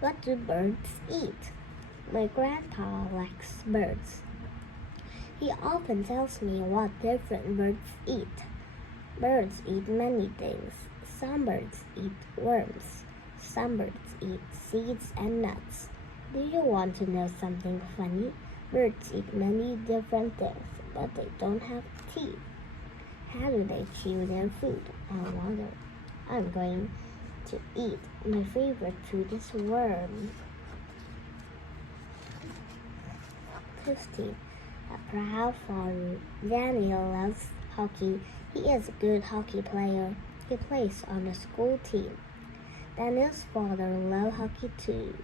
What do birds eat? My grandpa likes birds. He often tells me what different birds eat. Birds eat many things. Some birds eat worms. Some birds eat seeds and nuts. Do you want to know something funny? Birds eat many different things, but they don't have teeth. How do they chew their food? I wonder. I'm going to eat. My favorite food is worm. 15. A proud father. Daniel loves hockey. He is a good hockey player. He plays on the school team. Daniel's father loves hockey too.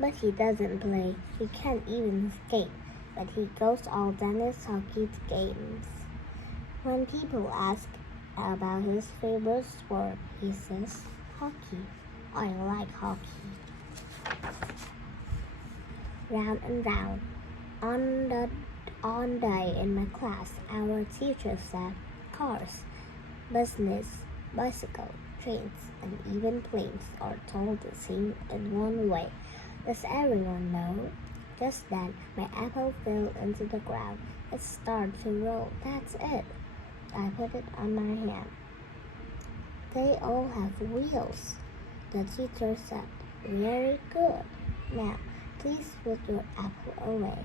But he doesn't play. He can't even skate. But he goes all Daniel's hockey games. When people ask about his favorite sport, he says, hockey. I like hockey. Round and round. On day in my class, our teacher said cars, buses, bicycles, trains, and even planes are told to sing in one way. Does everyone know? Just then, my apple fell into the ground. It started to roll. That's it. I put it on my hand. They all have wheels. The teacher said, very good. Now, please put your apple away.